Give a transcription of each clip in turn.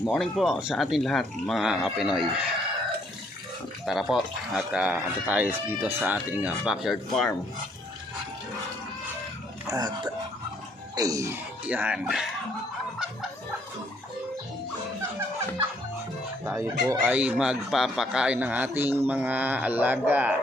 Good morning po sa ating lahat mga kapinoy. Tara po at ando tayo dito sa ating backyard farm. At yan. Tayo po ay magpapakain ng ating mga alaga.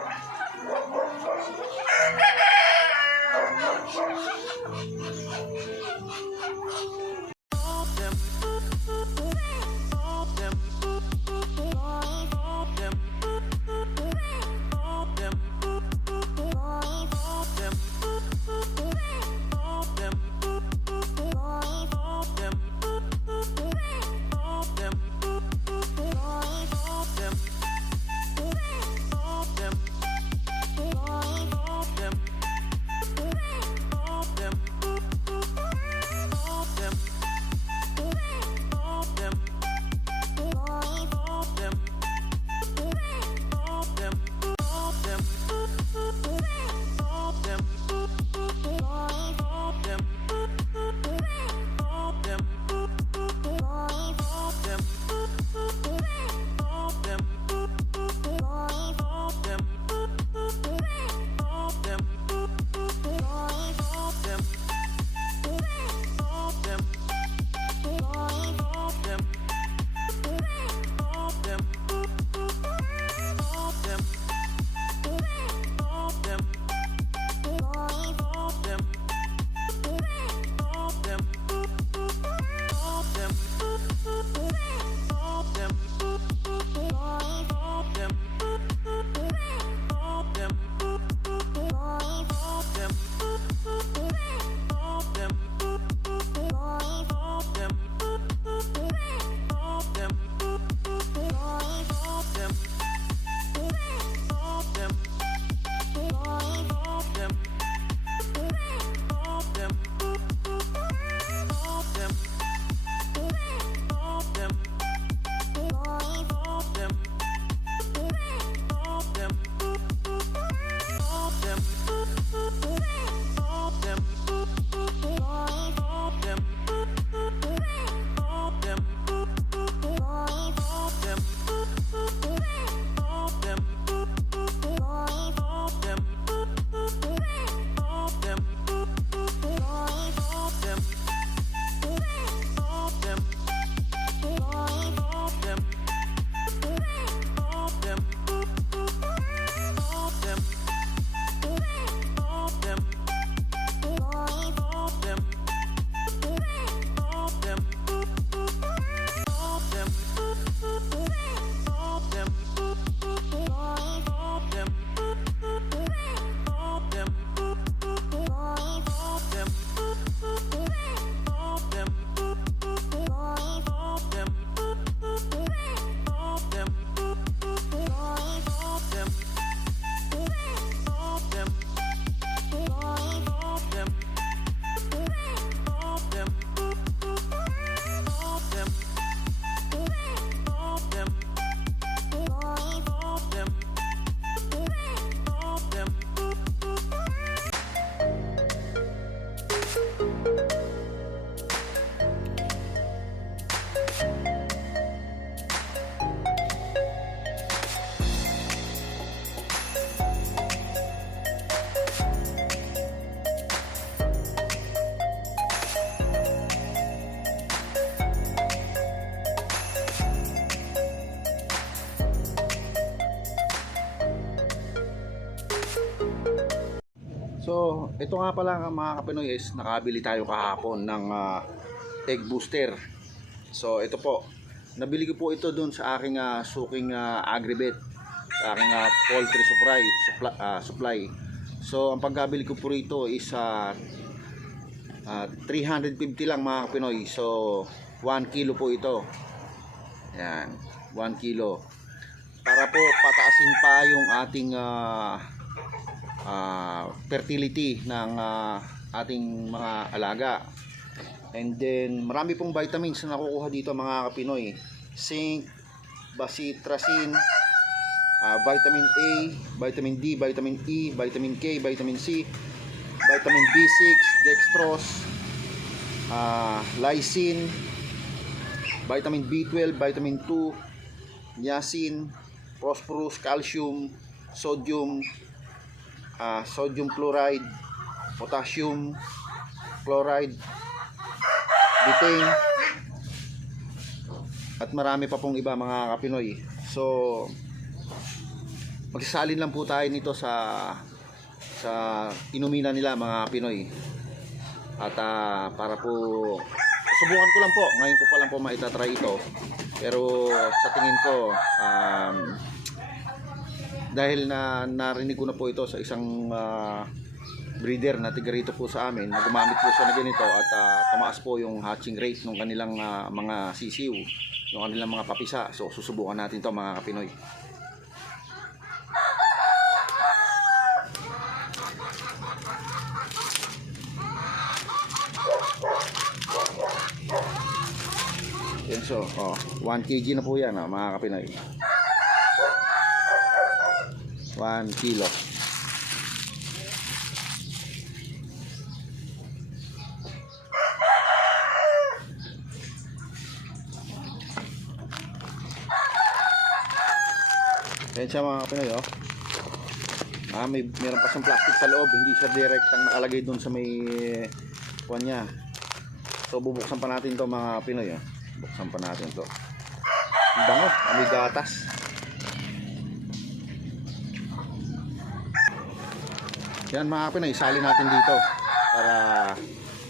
So, ito nga pala mga kapinoy is nakabili tayo kahapon ng egg booster. So, ito po. Nabili ko po ito dun sa aking suking agribet. Sa aking poultry supply. So, ang pagkabili ko po rito is 350 lang mga kapinoy. So, 1 kilo po ito. Yan, 1 kilo. Para po pataasin pa yung ating fertility ng ating mga alaga. And then marami pong vitamins na nakukuha dito mga kapinoy. Zinc, bacitracin, vitamin A, vitamin D, vitamin E, vitamin K, vitamin C, vitamin B6, dextrose, lysine, vitamin B12, vitamin 2, niacin, phosphorus, calcium, sodium, sodium chloride, potassium chloride, betaine, at marami pa pong iba mga kapinoy. So magsasalin lang po tayo nito sa inuminan nila mga Pinoy. At para po subukan ko lang po, ngayon ko pa lang po maitatry ito. Pero sa tingin ko dahil narinig ko na po ito sa isang breeder na tiga rito po sa amin, na gumamit po siya na ganito at tumaas po yung hatching rate ng kanilang mga sisiw, yung kanilang mga papisa. So susubukan natin to mga Pinoy. Yan, so 1 kg na po yan mga Kapinoy. 1 kilo. Yan siya mga Kapinoy, meron pa siyang plastic sa loob, hindi siya direktang nakalagay dun sa may kuwan niya. So bubuksan pa natin to mga Pinoy. Buksan pa natin to. Ang bango, may gatas. Yan mga Pinoy, isali natin dito para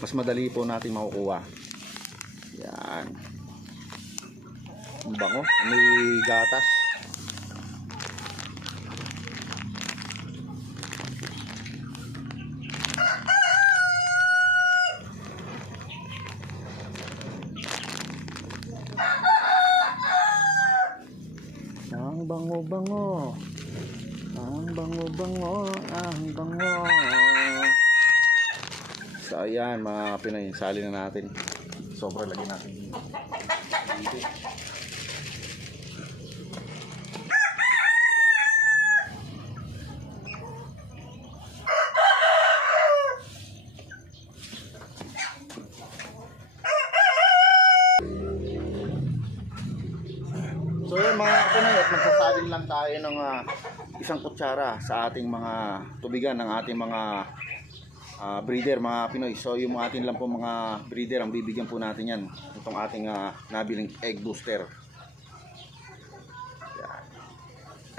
mas madali po natin makukuha. Yan. Ang bango, may gatas. Ang bango-bango. Ang bango-bango. Ang bango. So ayan mga Pinoy, sali na natin. Sobra lagi natin dito. So yun mga Kapinoy, at magsasalin lang tayo ng isang kutsara sa ating mga tubigan ng ating mga breeder mga Pinoy. So yung ating lang po mga breeder ang bibigyan po natin yan, itong ating nabiling egg booster. Yan.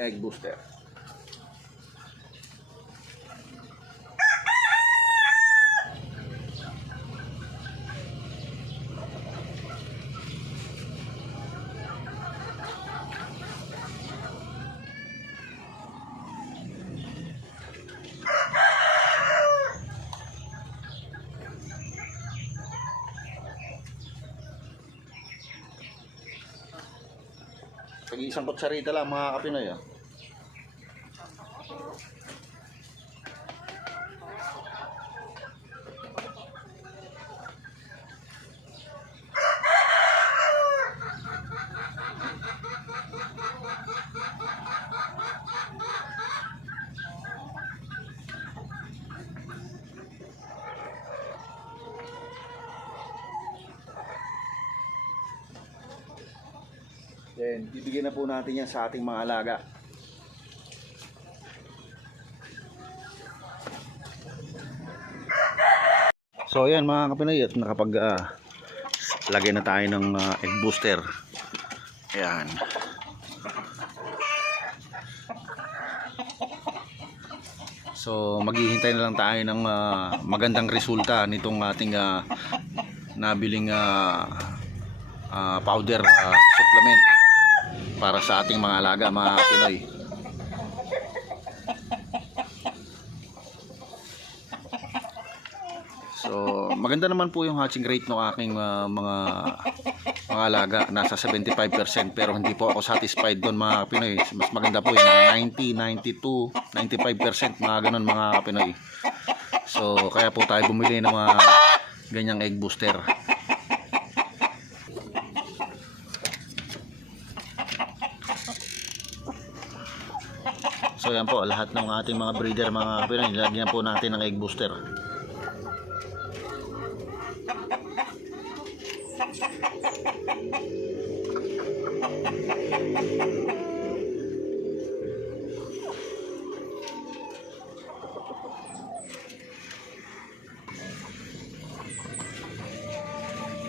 Egg booster. Pag-iisang kutsarita lang mga Kapinoy. Then, bibigyan na po natin yan sa ating mga alaga. So, ayan mga Kapinoy, at nakapag lagay na tayo ng egg booster. Ayan. So, maghihintay na lang tayo ng magandang resulta nitong ating nabiling powder supplement para sa ating mga alaga mga Pinoy. So maganda naman po yung hatching rate ng aking mga alaga, nasa 75%, pero hindi po ako satisfied doon mga Pinoy. Mas maganda po yung 90, 92, 95% mga ganun mga Pinoy. So kaya po tayo bumili ng mga ganyang egg booster. So yan po, lahat ng ating mga breeder mga Pinoy, lagyan po natin ng egg booster.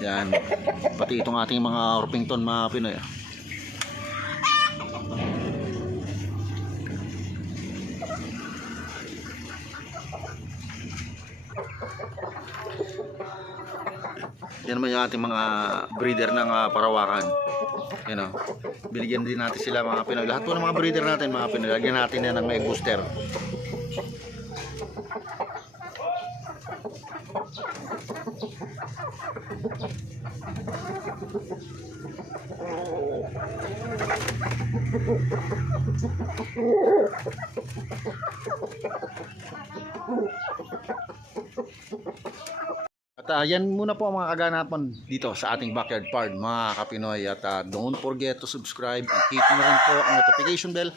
Yan. Pati itong ating mga Orpington mga Pinoy. Yan naman yung ating mga breeder ng Parawakan. Yan o. Binigyan din natin sila mga Pinoy. Lahat po ng mga breeder natin mga Pinoy. Lagyan natin yan ng egg booster. At yan muna po ang mga kaganapan dito sa ating backyard farm mga kapinoy. At don't forget to subscribe and hit na rin po ang notification bell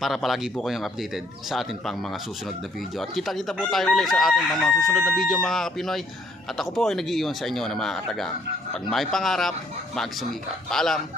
para palagi po kayong updated sa ating pang mga susunod na video. At kita-kita po tayo ulit sa ating pang mga susunod na video mga kapinoy. At ako po ay nag-iiwan sa inyo na mga katagang. Pag may pangarap, magsumikap. Paalam!